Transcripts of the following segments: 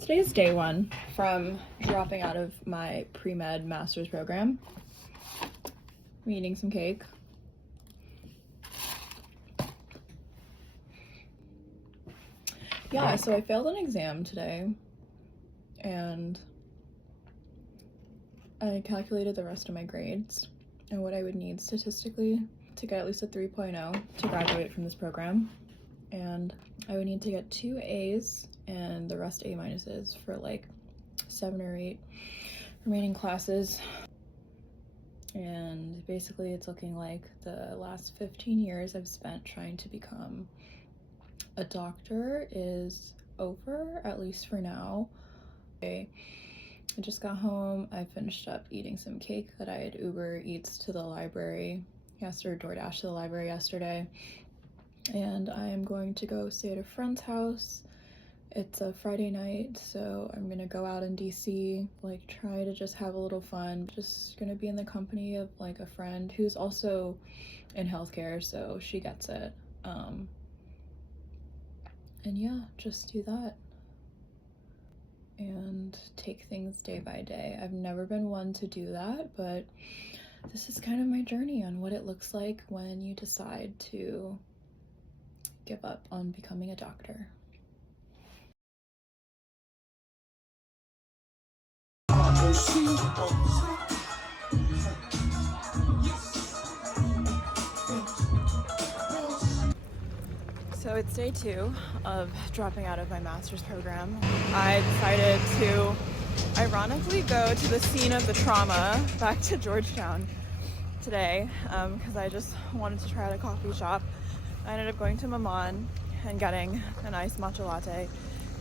Today is day one from dropping out of my pre-med master's program. I'm eating some cake. Yeah, so I failed an exam today and I calculated the rest of my grades and what I would need statistically to get at least a 3.0 to graduate from this program. And I would need to get 2 A's and the rest A minuses for like 7 or 8 remaining classes. And basically it's looking like the last 15 years I've spent trying to become a doctor is over, at least for now. I just got home. I finished up eating some cake that I had Uber Eats to the library yesterday, DoorDash to the library yesterday. And I am going to go stay at a friend's house. It's a Friday night, so I'm gonna go out in DC, like try to just have a little fun. Just gonna be in the company of like a friend who's also in healthcare, so she gets it. And yeah, just do that and take things day by day. I've never been one to do that, but this is kind of my journey on what it looks like when you decide to give up on becoming a doctor. So it's day 2 of dropping out of my master's program. I decided to ironically go to the scene of the trauma back to Georgetown today because I just wanted to try out a coffee shop. I ended up going to Maman and getting an iced matcha latte.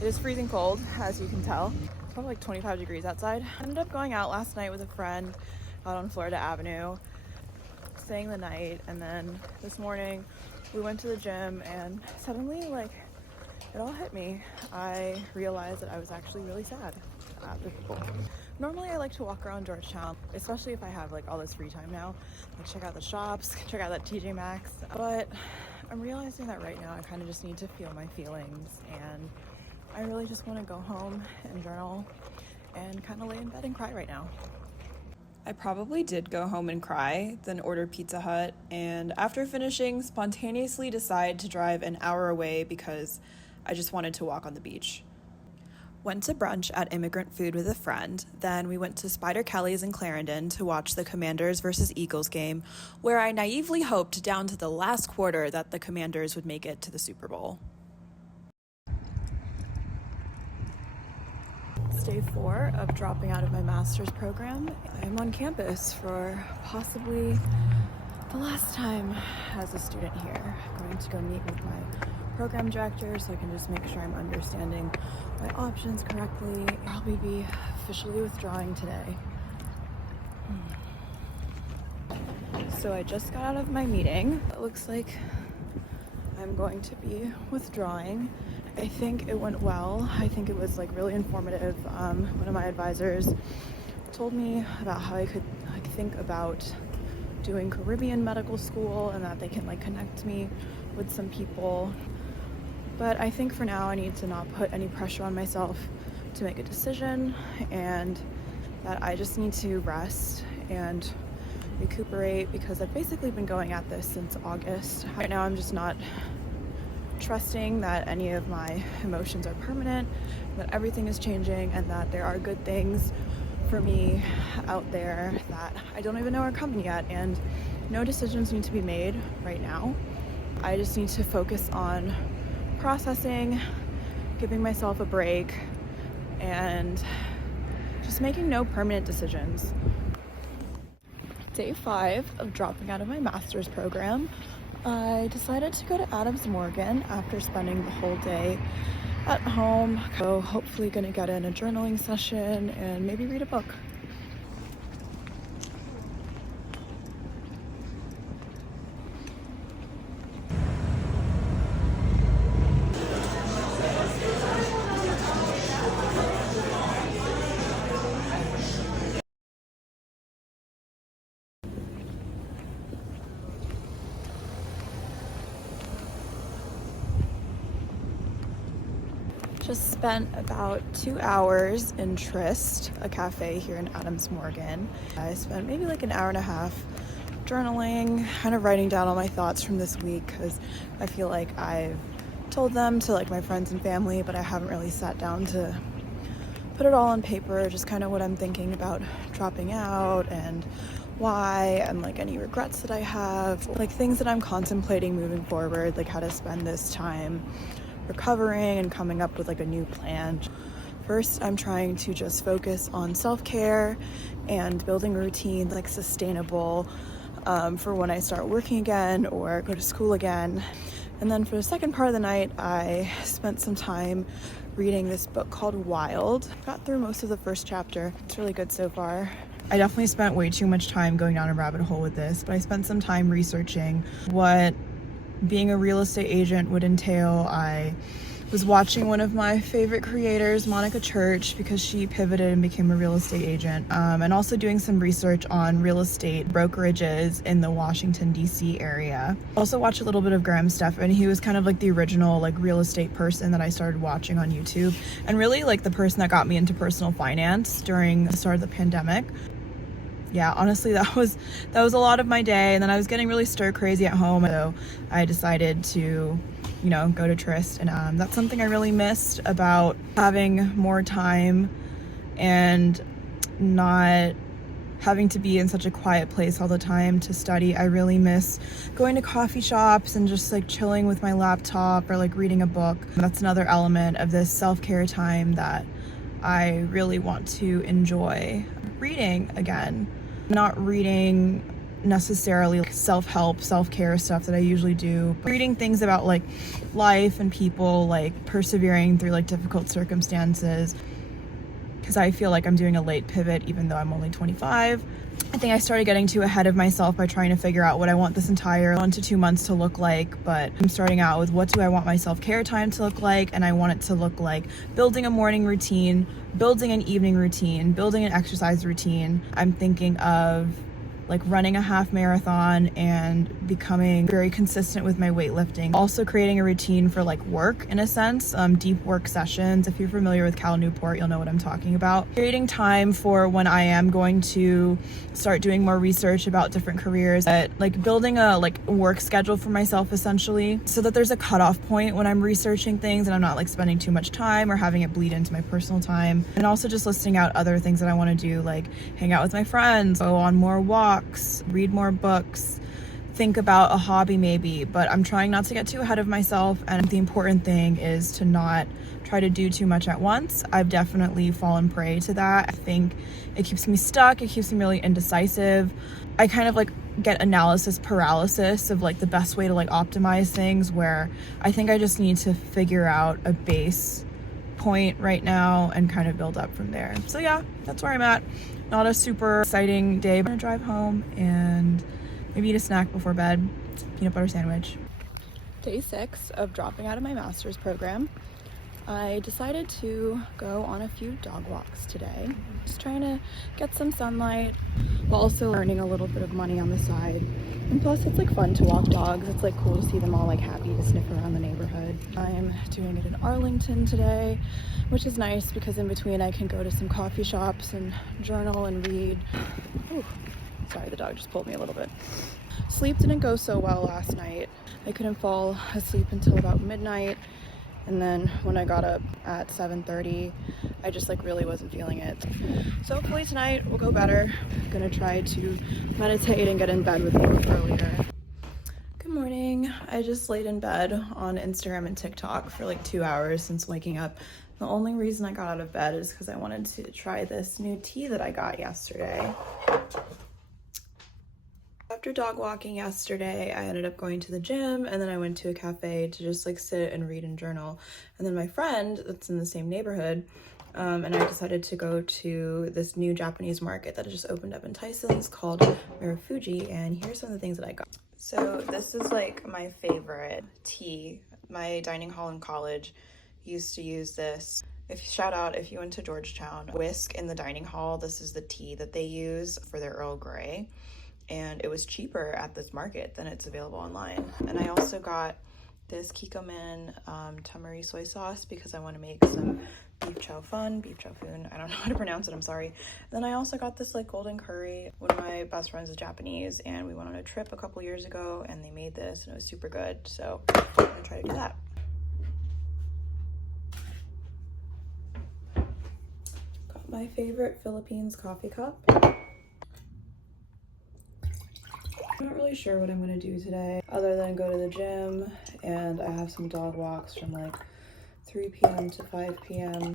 It is freezing cold, as you can tell. It's probably like 25 degrees outside. I ended up going out last night with a friend out on Florida Avenue, staying the night, and then this morning we went to the gym and suddenly like it all hit me. I realized that I was actually really sad after school. Normally I like to walk around Georgetown, especially if I have like all this free time now, like check out the shops, check out that TJ Maxx, but I'm realizing that right now I kind of just need to feel my feelings, and I really just want to go home and journal and kind of lay in bed and cry right now. I probably did go home and cry, then order Pizza Hut, and after finishing, spontaneously decide to drive an hour away because I just wanted to walk on the beach. Went to brunch at Immigrant Food with a friend, then we went to Spider Kelly's in Clarendon to watch the Commanders versus Eagles game, where I naively hoped down to the last quarter that the Commanders would make it to the Super Bowl. It's day 4 of dropping out of my master's program. I'm on campus for possibly the last time as a student here. I'm going to go meet with my program director so I can just make sure I'm understanding my options correctly. I'll be officially withdrawing today. So I just got out of my meeting. It looks like I'm going to be withdrawing. I think it went well. I think it was like really informative. One of my advisors told me about how I could like think about doing Caribbean medical school and that they can like connect me with some people. But I think for now I need to not put any pressure on myself to make a decision, and that I just need to rest and recuperate because I've basically been going at this since August. Right now I'm just not trusting that any of my emotions are permanent, that everything is changing, and that there are good things for me out there that I don't even know are coming yet, and no decisions need to be made right now. I just need to focus on processing, giving myself a break, and just making no permanent decisions. Day 5 of dropping out of my master's program. I decided to go to Adams Morgan after spending the whole day at home. So hopefully gonna get in a journaling session and maybe read a book. Just spent about 2 hours in Trist, a cafe here in Adams Morgan. I spent maybe like an hour and a half journaling, kind of writing down all my thoughts from this week, because I feel like I've told them to like my friends and family, but I haven't really sat down to put it all on paper, just kind of what I'm thinking about dropping out and why, and like any regrets that I have, like things that I'm contemplating moving forward, like how to spend this time recovering and coming up with like a new plan. First, I'm trying to just focus on self-care and building a routine like sustainable for when I start working again or go to school again. And then for the second part of the night, I spent some time reading this book called Wild. Got through most of the first chapter. It's really good so far. I definitely spent way too much time going down a rabbit hole with this, but I spent some time researching what being a real estate agent would entail. I was watching one of my favorite creators, Monica Church, because she pivoted and became a real estate agent, and also doing some research on real estate brokerages in the Washington, D.C. area. Also watched a little bit of Graham Stephan. He was kind of like the original like real estate person that I started watching on YouTube, and really like the person that got me into personal finance during the start of the pandemic. Yeah, honestly, that was a lot of my day, and then I was getting really stir crazy at home, so I decided to go to Trist, and that's something I really missed about having more time and not having to be in such a quiet place all the time to study. I really miss going to coffee shops and just like chilling with my laptop or like reading a book. That's another element of this self-care time that I really want to enjoy. Reading again, not reading necessarily like self-help, self-care stuff that I usually do, but reading things about like life and people, like persevering through like difficult circumstances, because I feel like I'm doing a late pivot even though I'm only 25. I think I started getting too ahead of myself by trying to figure out what I want this entire 1 to 2 months to look like, but I'm starting out with what do I want my self-care time to look like, and I want it to look like building a morning routine, building an evening routine, building an exercise routine. I'm thinking of like running a half marathon and becoming very consistent with my weightlifting. Also creating a routine for like work in a sense, deep work sessions. If you're familiar with Cal Newport, you'll know what I'm talking about. Creating time for when I am going to start doing more research about different careers, like building a like work schedule for myself essentially, so that there's a cutoff point when I'm researching things and I'm not like spending too much time or having it bleed into my personal time. And also just listing out other things that I want to do, like hang out with my friends, go on more walks, read more books, think about a hobby maybe, but I'm trying not to get too ahead of myself. And the important thing is to not try to do too much at once. I've definitely fallen prey to that. I think it keeps me stuck. It keeps me really indecisive. I kind of like get analysis paralysis of like the best way to like optimize things, where I think I just need to figure out a base point right now and kind of build up from there. So yeah, that's where I'm at. Not a super exciting day, but I'm gonna drive home and maybe eat a snack before bed. Peanut butter sandwich. Day 6 of dropping out of my master's program. I decided to go on a few dog walks today. Just trying to get some sunlight while also earning a little bit of money on the side. And plus it's like fun to walk dogs. It's like cool to see them all like happy to sniff around the neighborhood. I'm doing it in Arlington today, which is nice because in between I can go to some coffee shops and journal and read. Ooh, sorry, the dog just pulled me a little bit. Sleep didn't go so well last night. I couldn't fall asleep until about midnight. And then when I got up at 7:30, I just like really wasn't feeling it. So hopefully tonight will go better. I'm gonna try to meditate and get in bed with you earlier. Good morning. I just laid in bed on Instagram and TikTok for like 2 hours since waking up. The only reason I got out of bed is because I wanted to try this new tea that I got yesterday. After dog walking yesterday, I ended up going to the gym, and then I went to a cafe to just like sit and read and journal. And then my friend that's in the same neighborhood, and I decided to go to this new Japanese market that just opened up in Tyson's called Marufuji, and here's some of the things that I got. So this is like my favorite tea. My dining hall in college used to use this. Shout out if you went to Georgetown. Whisk in the dining hall, this is the tea that they use for their Earl Grey. And it was cheaper at this market than it's available online. And I also got this Kikkoman tamari soy sauce because I want to make some beef chow fun, I don't know how to pronounce it, I'm sorry. Then I also got this like golden curry. One of my best friends is Japanese and we went on a trip a couple years ago and they made this and it was super good. So I'm gonna try to do that. Got my favorite Philippines coffee cup. I'm not really sure what I'm gonna do today other than go to the gym, and I have some dog walks from like 3 p.m. to 5 p.m.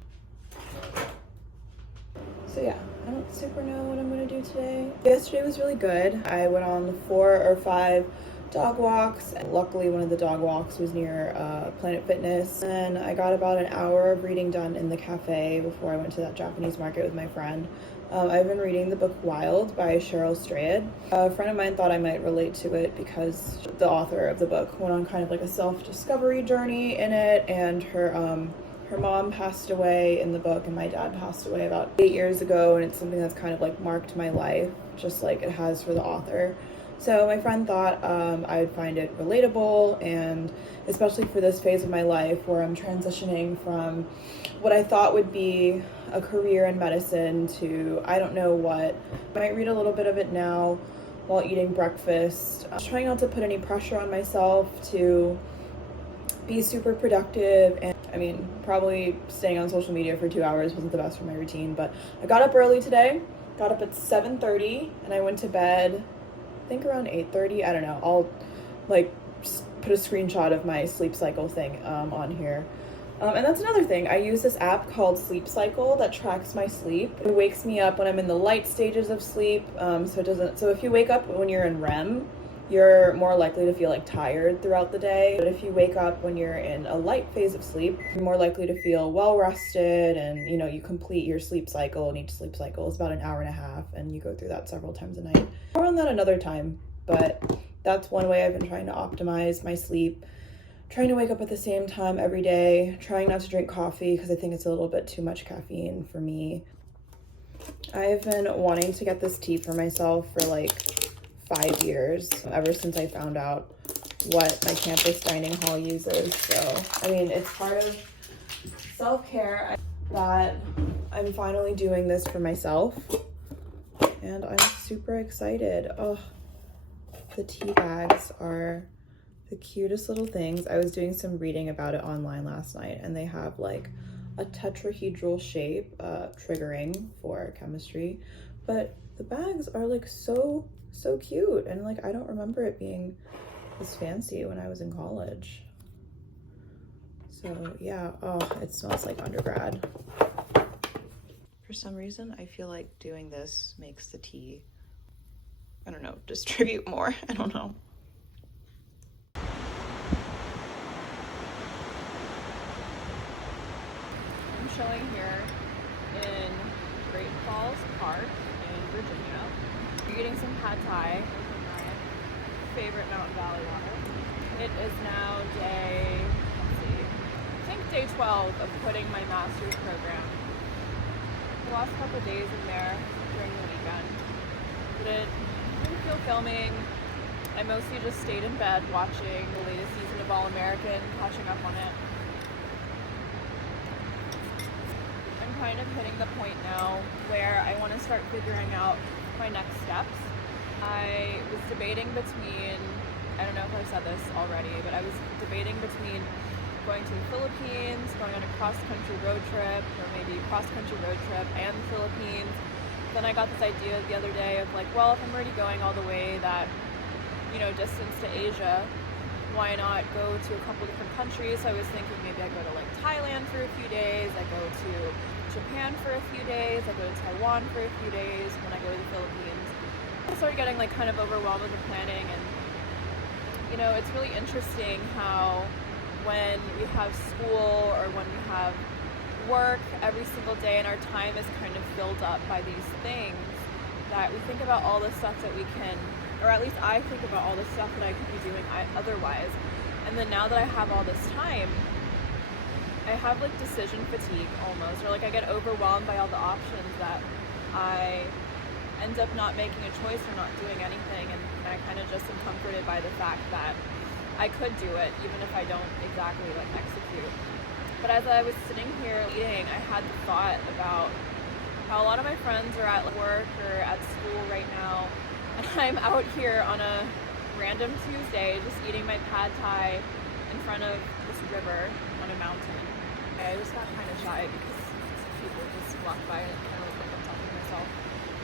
So yeah, I don't super know what I'm gonna do today. Yesterday was really good. I went on 4 or 5 dog walks, and luckily one of the dog walks was near Planet Fitness, and I got about an hour of reading done in the cafe before I went to that Japanese market with my friend. I've been reading the book Wild by Cheryl Strayed. A friend of mine thought I might relate to it because the author of the book went on kind of like a self-discovery journey in it, and her mom passed away in the book and my dad passed away about 8 years ago, and it's something that's kind of like marked my life just like it has for the author. So my friend thought I'd find it relatable, and especially for this phase of my life where I'm transitioning from what I thought would be a career in medicine to I don't know what. I might read a little bit of it now while eating breakfast. I'm trying not to put any pressure on myself to be super productive, and I mean, probably staying on social media for 2 hours wasn't the best for my routine, but I got up early today, got up at 7:30, and I went to bed I think around 8:30. I don't know. I'll like put a screenshot of my sleep cycle thing on here. And that's another thing. I use this app called Sleep Cycle that tracks my sleep. It wakes me up when I'm in the light stages of sleep. So if you wake up when you're in REM, you're more likely to feel like tired throughout the day. But if you wake up when you're in a light phase of sleep, you're more likely to feel well rested, and you complete your sleep cycle, and each sleep cycle is about an hour and a half, and you go through that several times a night. More on that another time, but that's one way I've been trying to optimize my sleep. Trying to wake up at the same time every day, trying not to drink coffee because I think it's a little bit too much caffeine for me. I've been wanting to get this tea for myself for like 5 years, ever since I found out what my campus dining hall uses. So, I mean, it's part of self-care that I'm finally doing this for myself, and I'm super excited. Oh, the tea bags are the cutest little things. I was doing some reading about it online last night, and they have like a tetrahedral shape, triggering for chemistry, but the bags are like so cute, and like I don't remember it being this fancy when I was in college. So yeah, oh, it smells like undergrad. For some reason, I feel like doing this makes the tea, I don't know, distribute more. I don't know. I'm chilling here in Great Falls Park in Virginia. We're eating some pad thai with my favorite Mountain Valley water. It is now day 12 of quitting my master's program. The last couple days in there during the weekend. Didn't feel filming. I mostly just stayed in bed watching the latest season of All American, catching up on it. I'm kind of hitting the point now where I want to start figuring out my next steps. I was debating between, I don't know if I've said this already, but I was debating between going to the Philippines, going on a cross-country road trip, or maybe cross-country road trip and the Philippines. Then I got this idea the other day of like, well, if I'm already going all the way that, distance to Asia, why not go to a couple different countries? So I was thinking maybe I go to like Thailand for a few days, I go to Japan for a few days, I go to Taiwan for a few days, when I go to the Philippines. I started getting like kind of overwhelmed with the planning, and it's really interesting how when we have school or when we have work every single day and our time is kind of filled up by these things, that we think about all the stuff that we can, or at least I think about all the stuff that I could be doing otherwise. And then now that I have all this time, I have like decision fatigue almost, or like I get overwhelmed by all the options that I end up not making a choice or not doing anything, and I kind of just am comforted by the fact that I could do it even if I don't exactly like execute. But as I was sitting here eating, I had the thought about how a lot of my friends are at work or at school right now, and I'm out here on a random Tuesday just eating my pad thai in front of this river on a mountain. I just got kind of shy because people just walk by and kind of look like I'm talking to myself.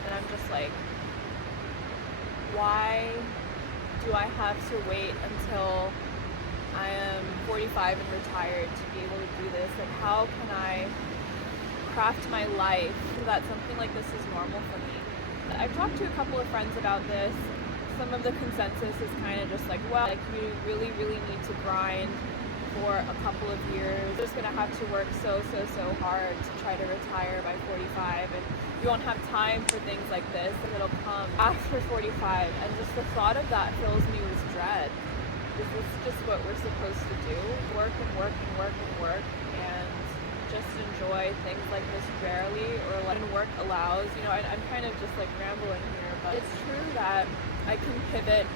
And I'm just like, why do I have to wait until I am 45 and retired to be able to do this? Like, how can I craft my life so that something like this is normal for me? I've talked to a couple of friends about this. Some of the consensus is kind of just like, well, like you really need to grind for a couple of years. You're just gonna have to work so hard to try to retire by 45, and you won't have time for things like this, and it'll come after 45. And just the thought of that fills me with dread. Is this just what we're supposed to do? Work and just enjoy things like this rarely, or when work allows. You know, I'm kind of just like rambling here, but it's true that I can pivot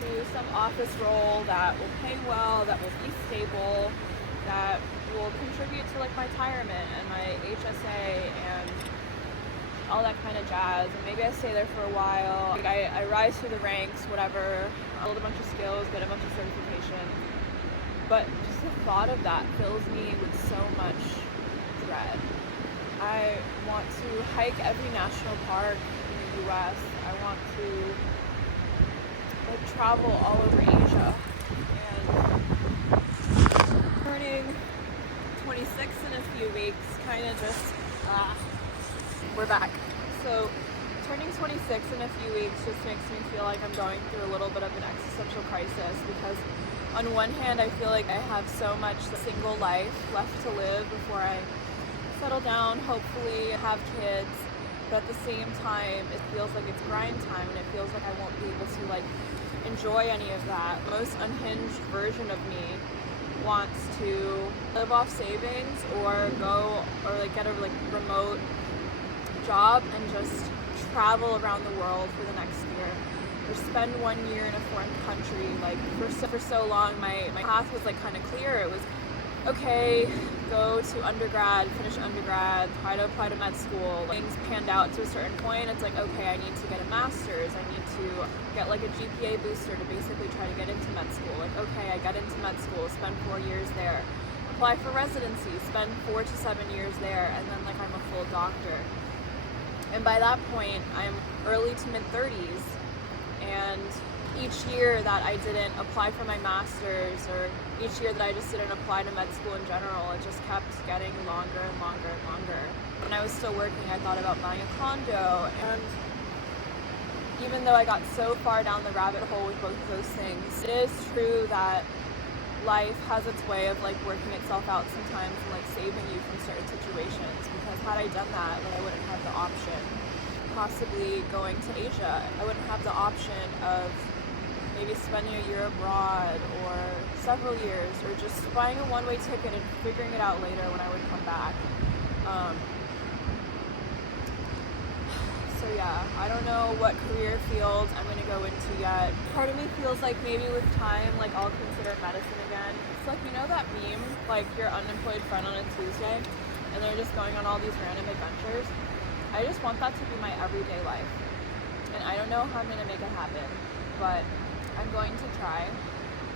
to some office role that will pay well, that will be stable, that will contribute to like my retirement and my HSA and all that kind of jazz. And maybe I stay there for a while. Like I rise through the ranks, whatever, build a bunch of skills, get a bunch of certification. But just the thought of that fills me with so much dread. I want to hike every national park in the US. I want to travel all over Asia, and turning 26 in a few weeks kind of just we're back. So turning 26 in a few weeks just makes me feel like I'm going through a little bit of an existential crisis, because on one hand I feel like I have so much single life left to live before I settle down, hopefully have kids. But at the same time, it feels like it's grind time, and it feels like I won't be able to like enjoy any of that. The most unhinged version of me wants to live off savings or go or like get a like remote job and just travel around the world for the next year, or spend 1 year in a foreign country. Like for so long my path was like kind of clear. It was okay, go to undergrad, finish undergrad, try to apply to med school. Things panned out to a certain point. It's like, okay, I need to get a master's. I need to get like a GPA booster to basically try to get into med school. Like, okay, I get into med school, spend 4 years there. Apply for residency, spend 4 to 7 years there, and then like I'm a full doctor. And by that point, I'm early to mid 30s, and each year that I didn't apply for my master's, or each year that I just didn't apply to med school in general, it just kept getting longer and longer and longer. When I was still working, I thought about buying a condo, and even though I got so far down the rabbit hole with both of those things, it is true that life has its way of like working itself out sometimes and like saving you from certain situations. Because had I done that, like I wouldn't have the option possibly going to Asia. I wouldn't have the option of maybe spending a year abroad or several years, or just buying a one-way ticket and figuring it out later when I would come back. So yeah, I don't know what career field I'm going to go into yet. Part of me feels like maybe with time, like I'll consider medicine again. It's like, you know that meme, like your unemployed friend on a Tuesday, and they're just going on all these random adventures? I just want that to be my everyday life. And I don't know how I'm going to make it happen, but I'm going to try.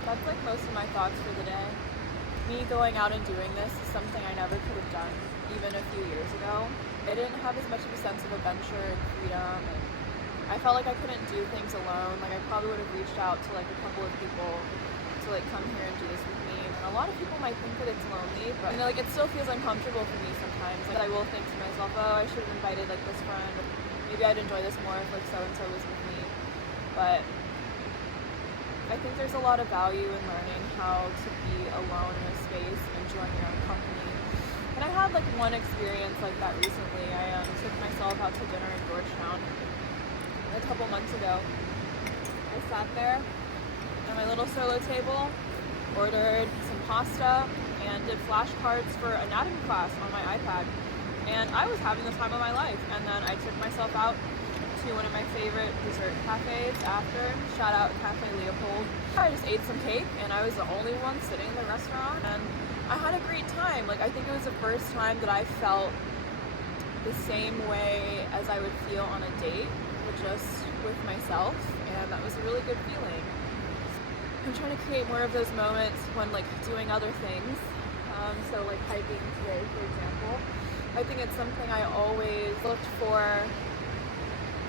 That's like most of my thoughts for the day. Me going out and doing this is something I never could have done even a few years ago. I didn't have as much of a sense of adventure and freedom, and I felt like I couldn't do things alone. Like I probably would have reached out to like a couple of people to like come here and do this with me. And a lot of people might think that it's lonely, but you know, like it still feels uncomfortable for me sometimes. Like I will think to myself, oh, I should have invited like this friend. Maybe I'd enjoy this more if like so-and-so was with me. But I think there's a lot of value in learning how to be alone in a space and enjoying your own company. And I had like one experience like that recently. I took myself out to dinner in Georgetown a couple months ago. I sat there at my little solo table, ordered some pasta, and did flashcards for anatomy class on my iPad. And I was having the time of my life. And then I took myself out to one of my favorite dessert cafes after. Shout out Cafe Leopold. I just ate some cake and I was the only one sitting in the restaurant and I had a great time. Like, I think it was the first time that I felt the same way as I would feel on a date, but just with myself, and that was a really good feeling. I'm trying to create more of those moments when like doing other things. So like hiking today, for example. I think it's something I always looked for,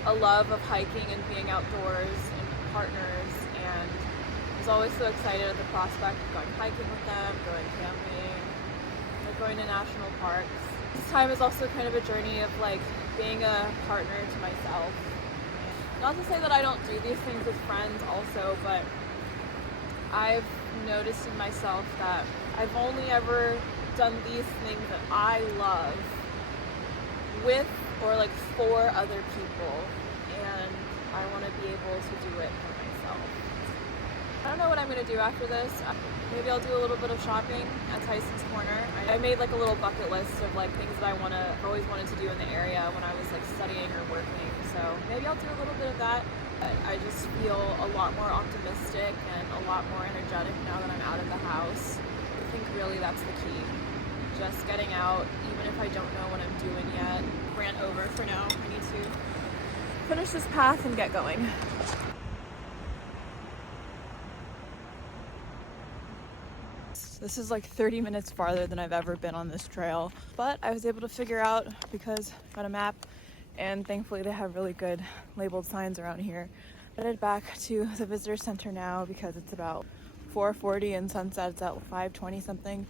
a love of hiking and being outdoors and partners, and I was always so excited at the prospect of going hiking with them, going camping, like going to national parks. This time is also kind of a journey of like being a partner to myself. Not to say that I don't do these things with friends also, but I've noticed in myself that I've only ever done these things that I love with or like for other people, and I want to be able to do it for myself. I don't know what I'm going to do after this. Maybe I'll do a little bit of shopping at Tyson's Corner. I made like a little bucket list of like things that I always wanted to do in the area when I was like studying or working. So maybe I'll do a little bit of that. I just feel a lot more optimistic and a lot more energetic now that I'm out of the house. I think really that's the key. Just getting out, even if I don't know what I'm doing yet. Ran over for now. I need to finish this path and get going. This is like 30 minutes farther than I've ever been on this trail, but I was able to figure out because I got a map, and thankfully they have really good labeled signs around here. I'm headed back to the visitor center now because it's about 4:40 and sunset's at 5:20 something.